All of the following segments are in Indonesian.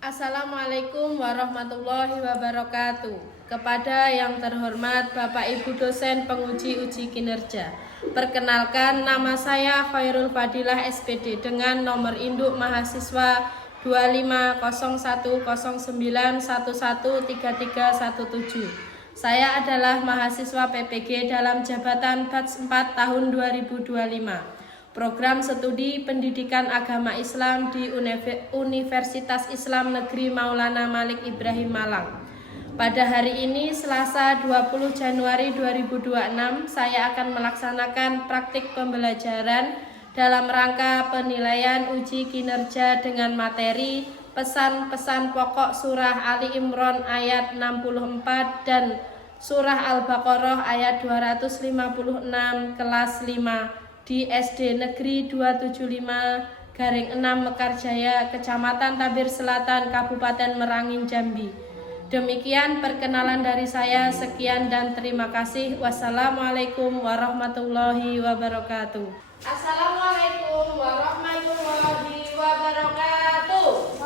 Assalamualaikum warahmatullahi wabarakatuh. Kepada yang terhormat Bapak Ibu dosen penguji uji kinerja, perkenalkan nama saya Khairul Fadilah SPD dengan nomor induk mahasiswa 250109113317. Saya adalah mahasiswa PPG dalam jabatan batch 4 tahun 2025. Program Studi Pendidikan Agama Islam di Universitas Islam Negeri Maulana Malik Ibrahim Malang. Pada hari ini, Selasa 20 Januari 2026, saya akan melaksanakan praktik pembelajaran dalam rangka penilaian uji kinerja dengan materi pesan-pesan pokok surah Ali Imran ayat 64 dan surah Al-Baqarah ayat 256 kelas 5 di SD Negeri 275-6 Mekarjaya, Kecamatan Tabir Selatan, Kabupaten Merangin, Jambi. Demikian perkenalan dari saya, sekian dan terima kasih. Wassalamualaikum warahmatullahi wabarakatuh. Assalamualaikum warahmatullahi wabarakatuh.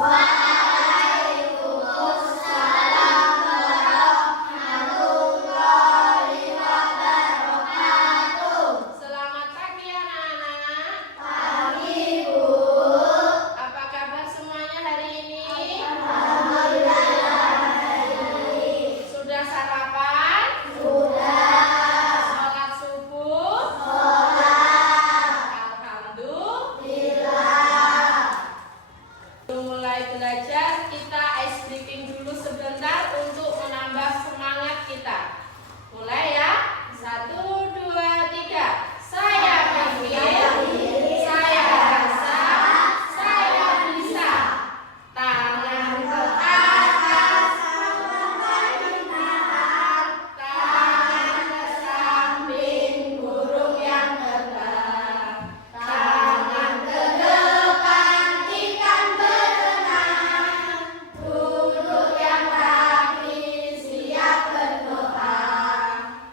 Belajar, kita ice breaking dulu sebentar untuk menambah semangat kita. Mulai ya. 1, 2, 3. Saya yakin, saya rasa, saya bisa. Tangan ke atas, tangan ke samping, burung yang terbang. Tangan ke depan, ikan berenang. Duduk yang rapi, siap berdoa.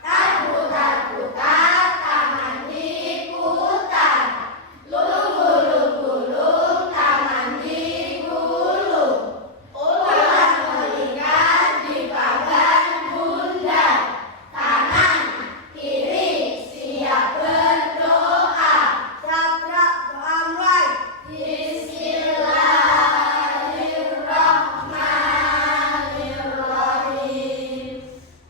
Tak putar-putar, tangan diputar. Gulung-gulung-gulung, tangan digulung. Ulang melingkar di pagar bundar. Tangan kiri siap berdoa. Rak-rak doa mulai. Bismillahirrahmanirrahim.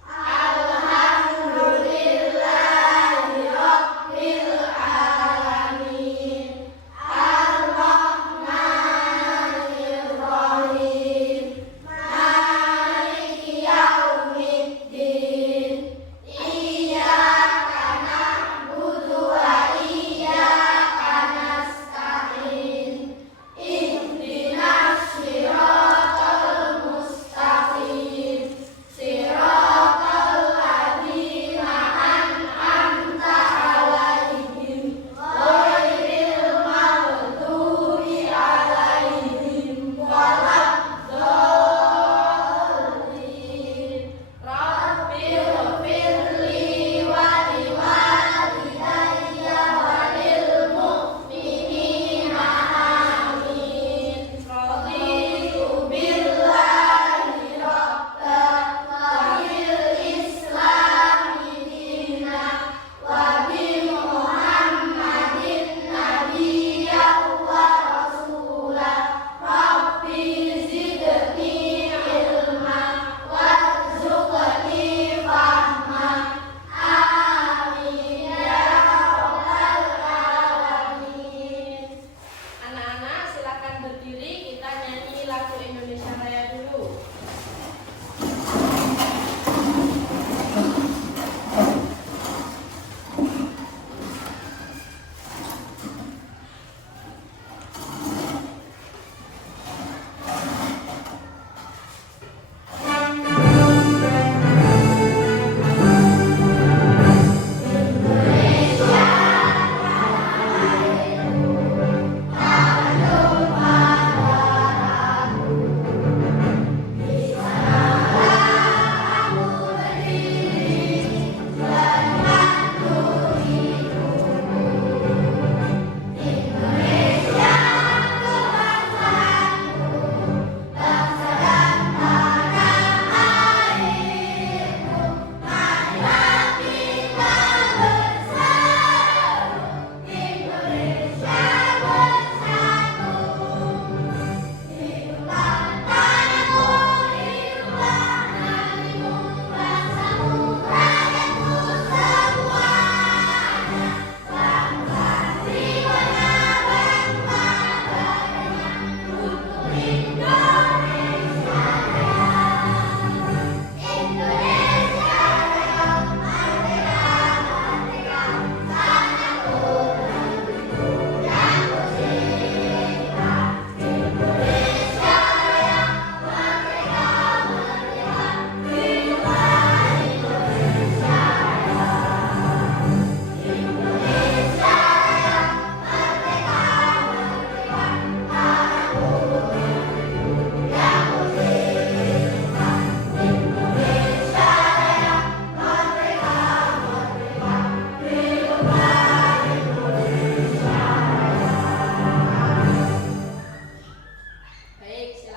Alhamdulillahirabbil alamin. Ar-Rahmanir-Rahim. Maliki yaumiddin. Iyyaka na'budu wa iyyaka nasta'in. Ihdinas siratal mustaqim. Siratal ladzina an'amta 'alaihim ghairil maghdubi 'alaihim waladdallin. Rabbighfirli wa liwalidayya wa lil mu'minina amin. Raditu billahi rabban wa bil islami dinan wa bi Muhammadin nabiyyan wa rasulah. Rabbi zidni ilman warzuqni fahman. Amin ya rabbal alamin. Anak-anak silakan berdiri, kita nyanyi lagu Indonesia Raya dulu.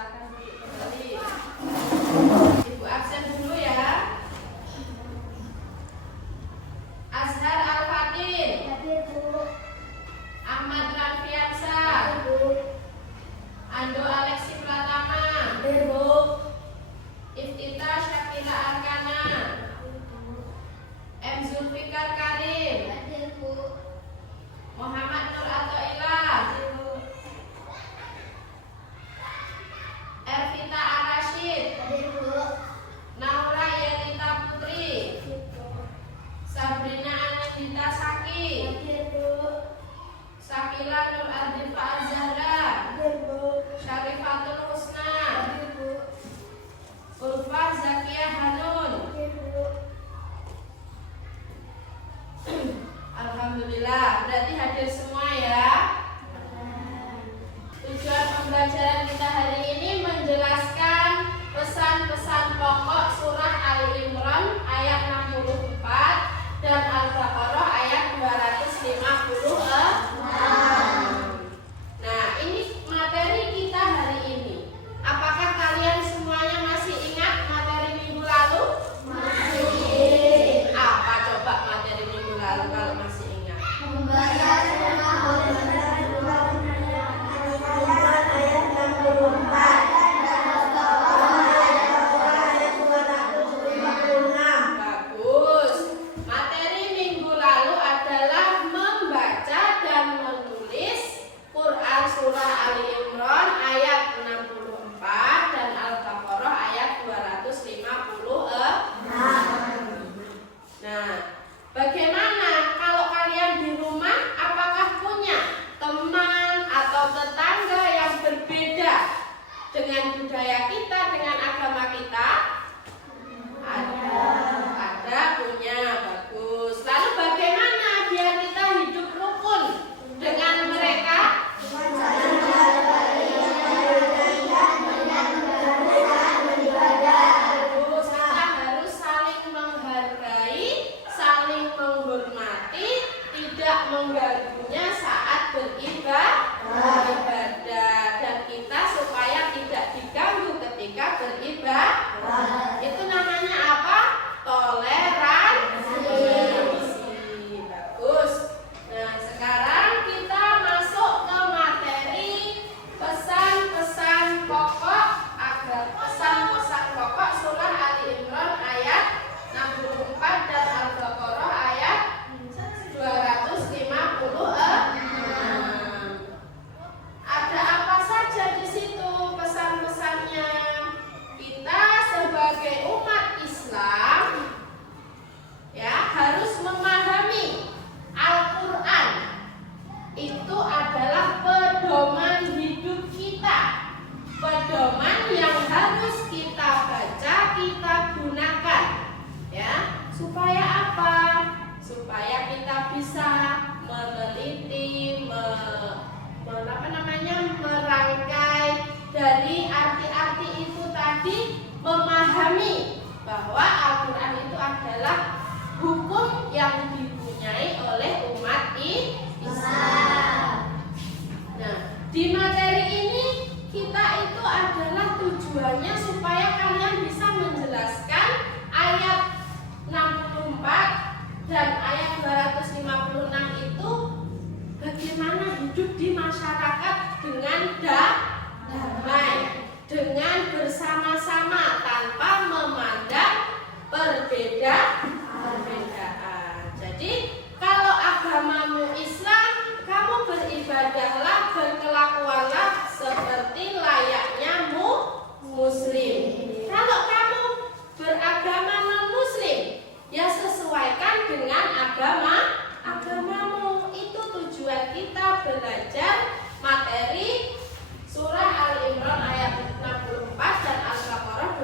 silakan duduk kembali. Ibu absen dulu ya. Azhar Al-Fatin. Hadir, Bu. Ahmad Rafiansa. Bu. Ando Alexi Pratama. Hadir, Bu. Iftita Syakila Arkana. M. Zulfikar Karim. Hadir, Bu. Muhammad Nur Atoilah. Hadir, Bu. Ervita Arashid. Hadir, Bu. Naura Yelita Putri. Hadir, Bu. Sabrina Anindita Saki. Hadir, Bu. Sakila Nur Ardifa Azhara. Hadir, Bu. Syarifatul Husna. Hadir, Bu. Ulfa Zakia Hanun. Hadir, Bu. Alhamdulillah, berarti hadir semua ya. Tujuan pembelajaran kita hari ini menjelaskan pesan-pesan pokok surah Al-Imran ayat 64 dan Al-Baqarah ayat 256. Nah, ini materi kita hari ini. Apakah kalian semuanya masih ingat materi minggu lalu? Masih. Apa coba materi minggu lalu kalau masih ingat? Membaca surah Al-Imran ayat 64 dan Al-Baqarah ayat 256. Bagus. Materi minggu lalu adalah membaca dan menulis Quran surah Ali Imran ayat 64 dan Al-Baqarah ayat 256. Nah, bagaimana kalau kalian di rumah apakah punya teman atau tetangga yang berbeda dengan budaya kita, dengan agama kita? Ada punya, bagus. Lalu bagaimana biar kita hidup rukun dengan mereka? Bagus, kita harus saling menghargai, saling menghormati, tidak mengganggunya saat beribadah, dan kita supaya tidak diganggu ketika beribadah. Itu namanya apa? Toleransi. Bagus. Nah, sekarang kita masuk ke materi pesan-pesan pokok pesan-pesan pokok surah Ali Imran ayat 64 dan Al-Baqarah ayat 256. Ada apa saja di situ pesan-pesannya? Kita sebagai umat Islam ya harus memahami Al-Qur'an. Itu adalah pedoman hidup kita. Pedoman yang harus kita baca, kita gunakan. Ya, supaya apa? Supaya kita bisa meneliti, merangkai dari arti-arti itu tadi, memahami bahwa Al-Quran itu adalah hukum yang dipunyai oleh umat Islam. Nah, di materi ini kita itu adalah tujuannya supaya kalian bisa menjelaskan ayat 64 dan ayat 256 itu bagaimana hidup di masyarakat dengan damai, dengan bersama-sama tanpa memandang perbedaan. Jadi kalau agamamu Islam, kamu beribadahlah, berkelakuanlah seperti layaknya muslim. Kalau kamu beragama non-muslim, ya sesuaikan dengan agamamu. Itu tujuan kita belajar materi surah Al-Imran ayat 64 dan Al-Baqarah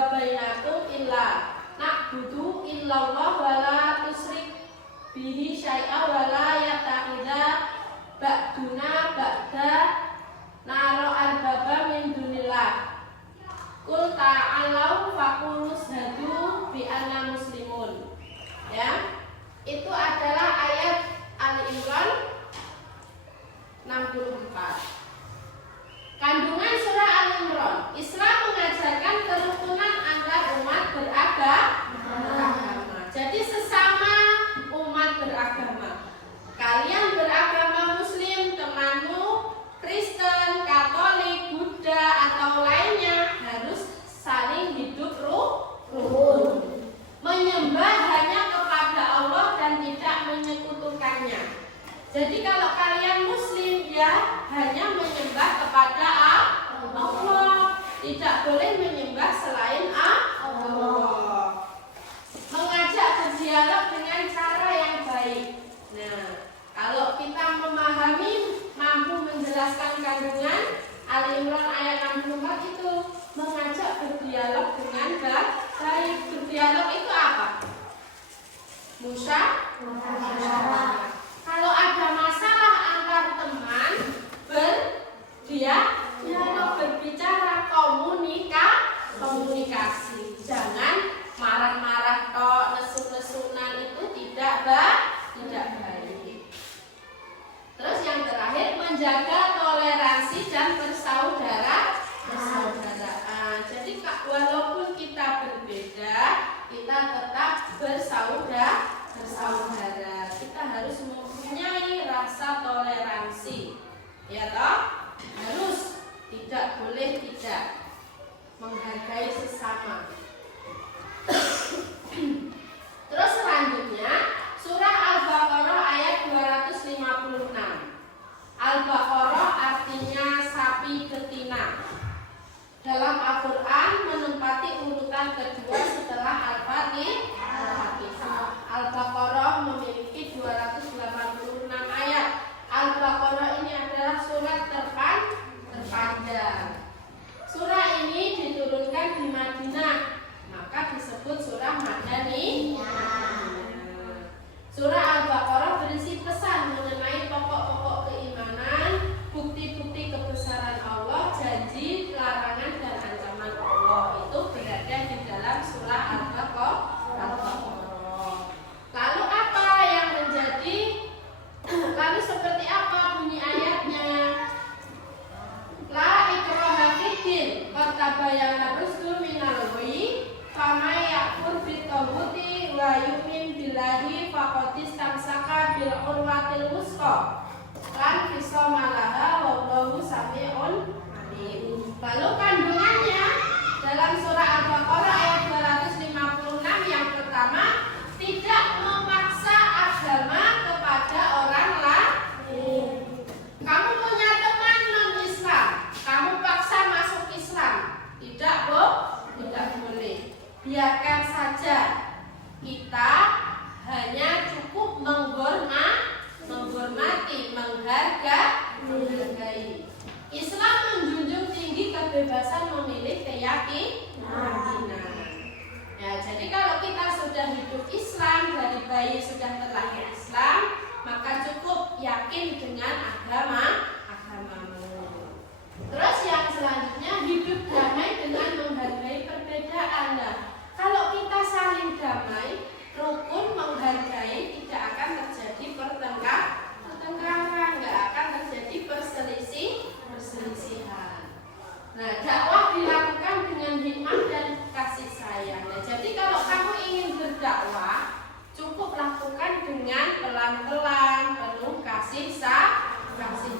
wa bainakum illa na'budu illallah wa la tusyrik bihi syai'a wa la yattakhidha ba'duna ba'da naro arbaba min dunillah. Qul ta'alau faqulu syahadu bi anna muslimun. Ya. Itu adalah ayat Al-Imran 64. Kandungan surah Al-Imran, Islam mengajarkan kerukunan antar umat beragama. Jadi sesama umat beragama. Kalian beragama Muslim, temanmu Kristen, Katolik, Buddha atau lainnya harus saling hidup rukun. Menyembah hanya kepada Allah dan tidak menyekutukannya. Jadi kalau kalian Muslim ya hanya menyembah kepada Allah, tidak boleh menyembah selain Allah. Mengajak berdialog dengan cara yang baik. Nah, kalau kita memahami, mampu menjelaskan kandungan Ali Imran ayat 64 itu mengajak berdialog dengan baik. Berdialog itu apa? Musyawarah. Kalau ada masalah antar teman, dialog, berbicara, komunikasi. Jangan marah-marah tok, nesuk-nesukan itu tidak baik. Terus yang terakhir, menjaga toleransi dan persaudaraan. Jadi walaupun kita berbeda, kita tetap bersaudara. Kita harus mempunyai rasa toleransi, ya toh? Harus, tidak boleh tidak menghargai sesama. Terus selanjutnya surah Al-Baqarah ayat 256. Al-Baqarah artinya sapi betina. Dalam Al-Quran menempati urutan kedua setelah Al-Fatihah. Al-Baqarah memiliki 286 ayat. Al-Baqarah ini adalah surat terpanjang. Surah ini diturunkan di Madinah, maka disebut surah Madaniyah. Surah Al-Baqarah berisi pesan mengenai pokok-pokok keimanan, bukti-bukti kebesaran Allah, janji, larangan dan ancaman Allah. Itu berada di dalam surah Al-Baqarah. Lalu apa yang menjadi lalu seperti apa bunyi ayatnya? La ikraha fiddin, qad tabayyana rusdu minal ghayy, faman yakfur bit-taghuti wa yu'min billahi faqad istamsaka bil urwatil wuthqa. Lan fisama laha wallahu sami'un alim. Lalu kandungannya dalam surah Al-Baqarah ayat 256 yang pertama, tidak memaksa agama kepada orang lain. Kamu punya teman non-Islam, kamu paksa masuk Islam, tidak boleh. Biarkan saja. Kita hanya cukup menghormati, menghargai. Islam menjunjung tinggi kebebasan memilih keyakinan. Ya, jadi kalau kita sudah hidup Islam, dari bayi sudah terlahir Islam, maka cukup yakin dengan agamamu. Terus yang selanjutnya, hidup damai dengan menghargai perbedaan. Nah, kalau kita saling damai, rukun, menghargai, tidak akan terjadi pertengkaran, nggak akan terjadi perselisihan. Nah, dakwah dilakukan dengan hikmah dan kasih sayang. Nah, jadi kalau kamu ingin berdakwah, cukup lakukan dengan pelan-pelan, penuh kasih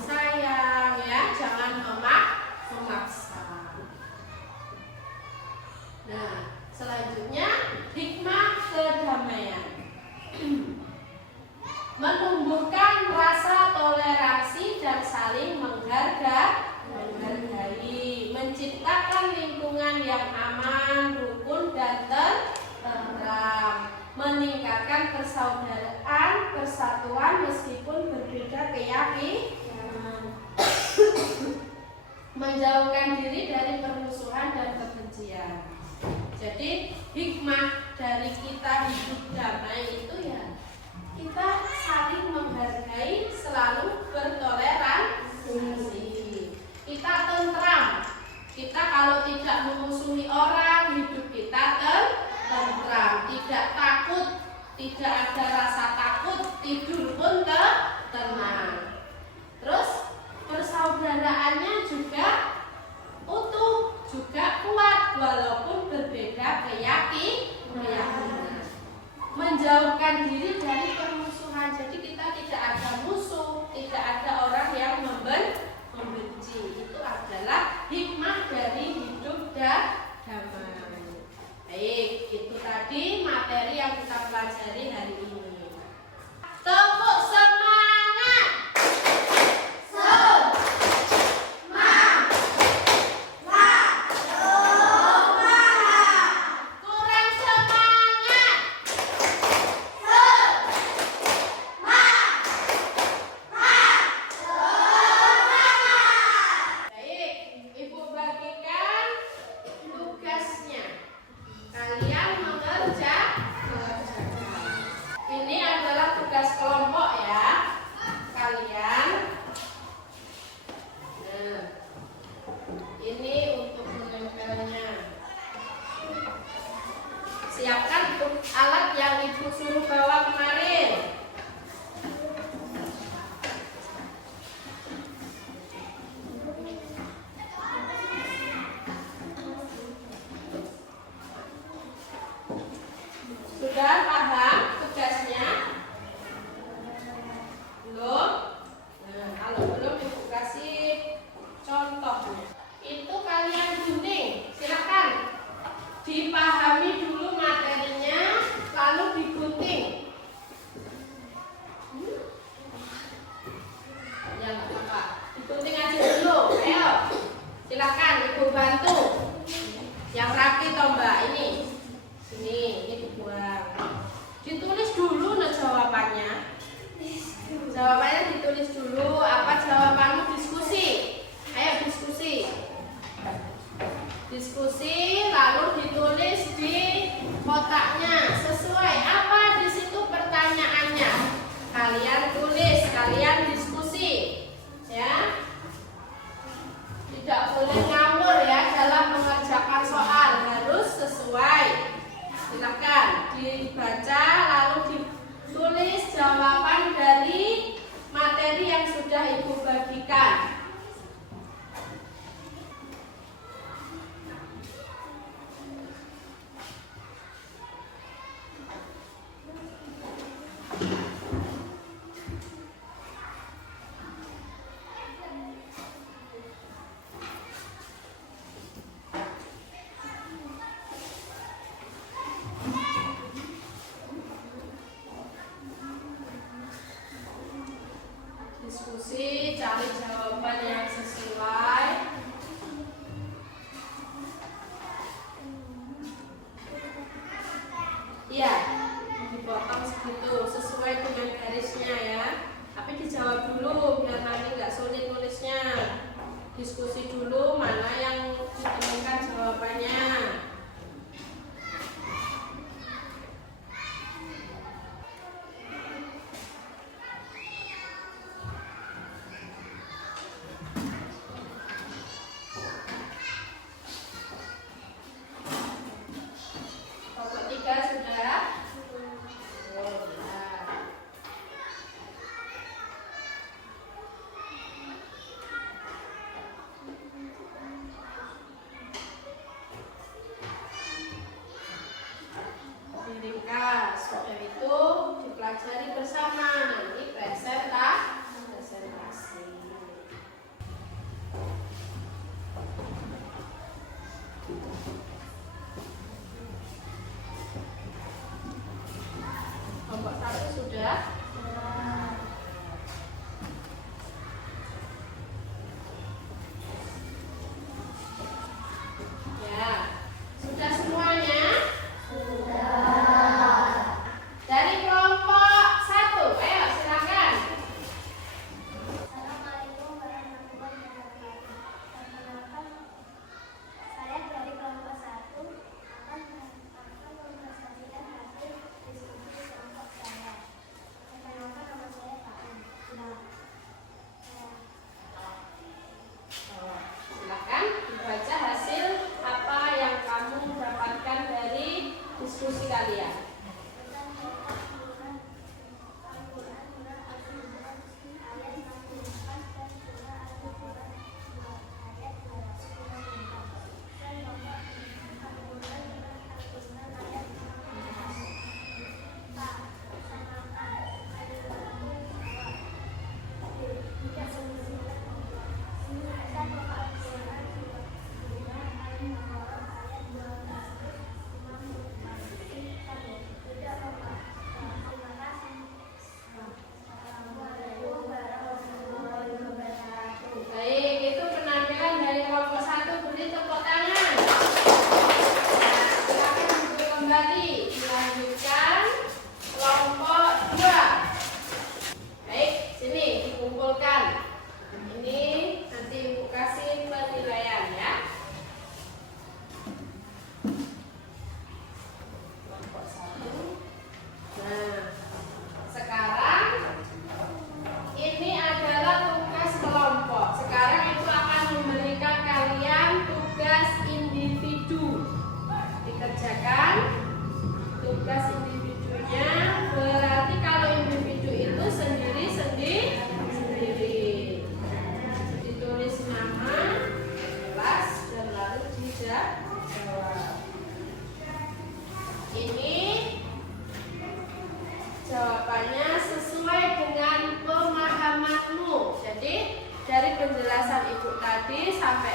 sayang, ya, jangan memaksa. Nah, selanjutnya hikmah kedamaian. Menumbuhkan rasa toleransi dan saling menghargai, menciptakan lingkungan yang aman, rukun dan tentram, meningkatkan persaudaraan, persatuan meskipun berbeda keyakinan, menjauhkan diri dari permusuhan dan kebencian. Jadi hikmah dari kita hidup damai itu ya kita saling menghargai, selalu bertoleransi. Kita tentram. Kita kalau tidak memusuhi orang, hidup kita tentram, tidak takut, tidak ada rasa takut, tidur pun tenang. Terus persaudaraannya juga utuh, juga kuat walaupun berbeda keyakinan. Menjauhkan diri dari permusuhan. Jadi kita tidak ada musuh, tidak ada orang yang membenci. Itu adalah hikmah dari hidup damai. Baik, itu tadi materi yang kita pelajari hari ini. Tepuk semangat. Kurang semangat. Baik, Ibu bagikan tugasnya. Kalian mengerjakan. Ini adalah tugas kelompok ya. Kalian. Nah, ini untuk menempelnya. Siapkan alat yang Ibu suruh bawa kemarin. Sudah paham tugasnya? Belum? Nah, kalau belum Ibu kasih contohnya. Itu kalian gunting. Silakan dipahami dulu materinya, lalu digunting. Ya nggak apa-apa. Digunting aja dulu. Ayo, silakan Ibu bantu. Yang rapi toh Mbak ini. Ini dibuang. Ditulis dulu nah jawabannya. Jawabannya ditulis dulu. Apa jawabanmu? Diskusi. Ayo diskusi. Diskusi lalu ditulis di kotaknya sesuai apa di situ pertanyaannya. Kalian tulis, kalian diskusi. Ya. Tidak boleh ngawur ya dalam mengerjakan soal, harus sesuai. Silakan dibaca lalu ditulis jawaban dari materi yang sudah Ibu bagikan. Diskusi, cari jawaban yang sesuai. Iya, dipotong segitu sesuai dengan garisnya ya. Tapi dijawab dulu biar nanti nggak sulit nulisnya. Diskusi dulu mana yang ditemukan jawabannya. Kelompok 3 sudah?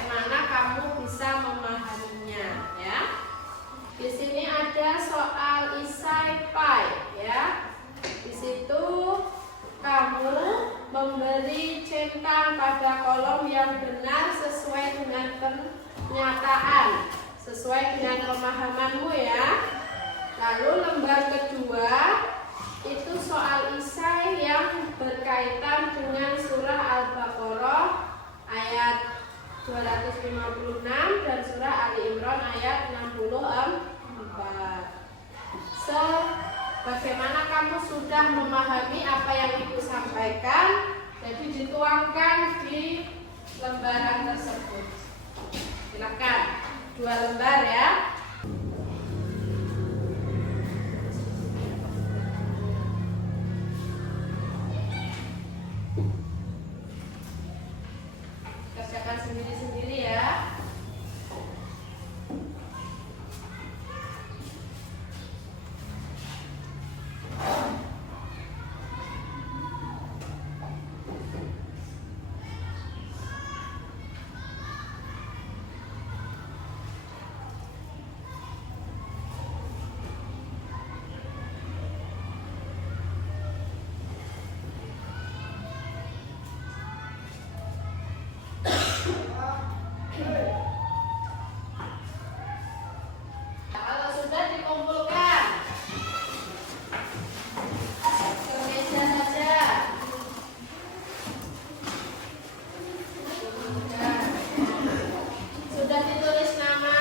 bagaimana kamu bisa memahaminya ya. Di sini ada soal isai pai ya. Di situ kamu memberi centang pada kolom yang benar sesuai dengan pernyataan, sesuai dengan pemahamanmu ya. Lalu lembar kedua itu soal isai yang berkaitan dengan surah Al-Baqarah ayat 256 dan surah Ali Imran ayat 64. Bagaimana kamu sudah memahami apa yang Ibu sampaikan? Jadi dituangkan di lembaran tersebut. Silakan, 2 lembar ya. Kerjakan sendiri-sendiri ya. Kalau sudah dikumpulkan ke meja saja. Sudah ditulis nama?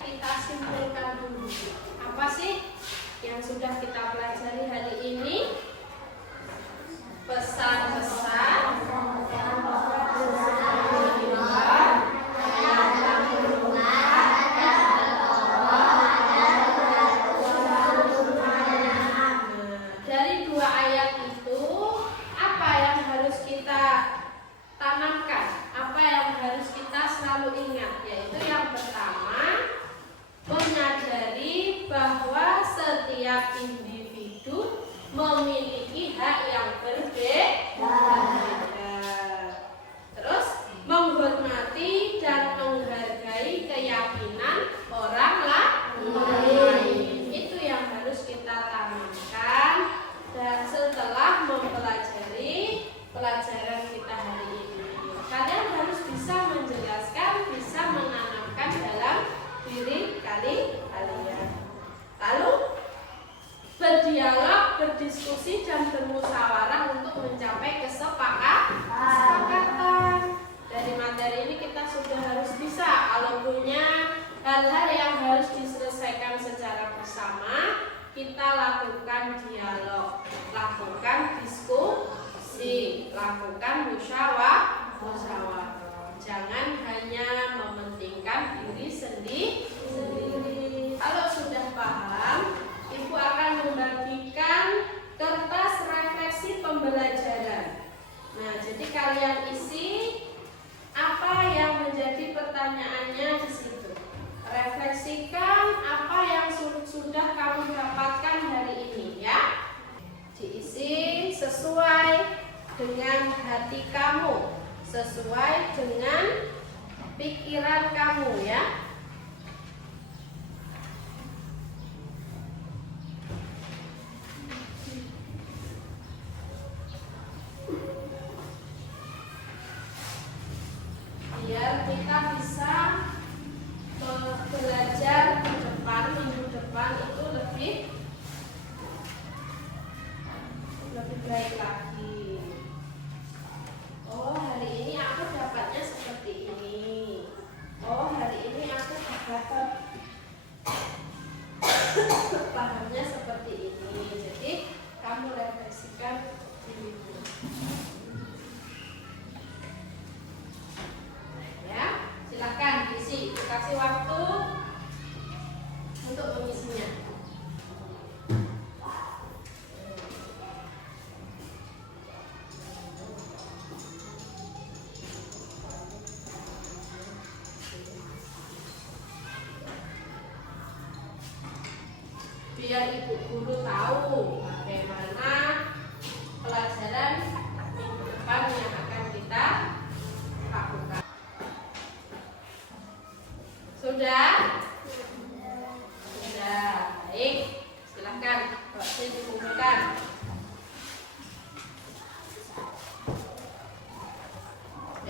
Kita simpulkan dulu. Apa sih yang sudah kita pelajari hari ini? Pesan-pesan dari 2 ayat itu, apa yang harus kita tanamkan? Apa yang harus kita selalu ingat? Yaitu yang pertama, menyadari bahwa setiap individu memiliki hak yang berbeda. Terus menghormati dan menghargai keyakinan orang lain. Itu yang harus kita tanamkan dan setelah mempelajari pelajaran kita hari ini. Kalian harus bisa menjelaskan, bisa menanamkan dalam diri kalian. Lalu berdialog, berdiskusi dan bermusyawarah untuk mencapai kesepakatan. Dari materi ini kita sudah harus bisa, kalau punya hal-hal yang harus diselesaikan secara bersama, kita lakukan dialog, lakukan diskusi, lakukan musyawarah. Jangan hanya mementingkan diri sendiri. Kalau sudah paham, Ibu akan membagikan kertas refleksi pembelajaran. Nah, jadi kalian isi apa yang menjadi pertanyaannya di situ. Refleksikan apa yang sudah kamu dapatkan hari ini ya. Diisi sesuai dengan hati kamu, sesuai dengan pikiran kamu ya. Biar kita bisa belajar ke depan, minggu depan itu lebih baik lagi. Oh, hari ini aku dapatnya seperti ini. Oh, hari ini aku dapat pahamnya seperti ini. Jadi kamu refleksikan dirimu. Ya, silakan diisi. Kasih waktu untuk mengisinya. biar ibu guru tahu bagaimana pelajaran minggu depan yang akan kita lakukan. Sudah? Sudah. Baik, silahkan boxnya dikumpulkan.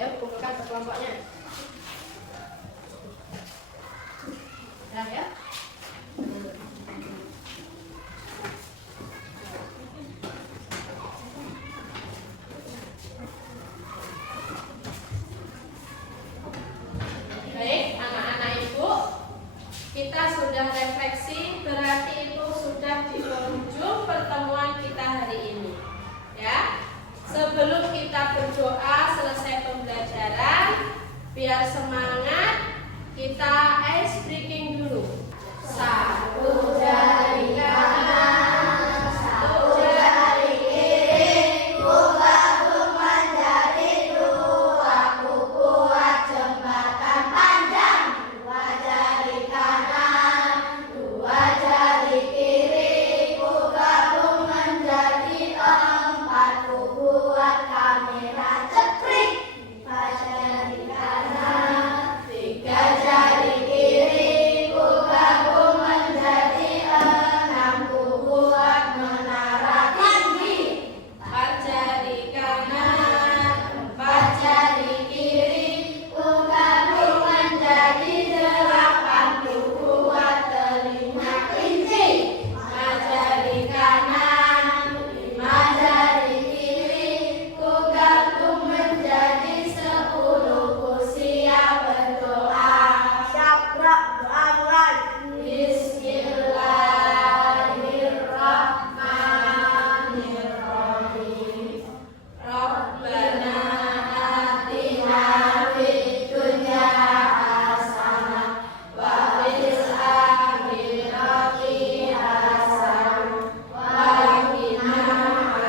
Ayo kumpulkan kelompoknya. Sudah ya? Baik, anak-anak ibu, kita sudah refleksi, berarti itu sudah di penghujung pertemuan kita hari ini. Ya, sebelum kita berdoa selesai pembelajaran, biar semangat, kita ice breaking dulu. Satu jari kanan, satu jari kiri, ku menjadi dua, ku buat jembatan panjang. Dua jari kanan, dua jari kiri, ku gabung menjadi empat, ku buat kamera ceprik. Empat jari kanan, tiga jari kiri, ku gabung menjadi enam, ku buat menara tinggi. Empat jari kanan, empat jari kiri, ku gabung menjadi delapan, ku buat telinga kelinci. Lima jari kanan, lima jari kiri, ku gabung menjadi 10, ku siap berdoa. Siap gerak, doa mulai. Bismillahirrahmanirrahim. Rabbana atina fid dunya hasanah wa fil akhirati hasanah wa qina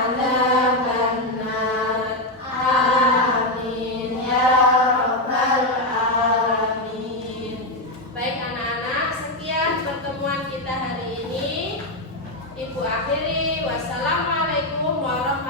adzabannar. Amin ya rabbal alamin. Baik anak-anak, sekian pertemuan kita hari ini. Ibu akhiri, wassalamualaikum warahmatullahi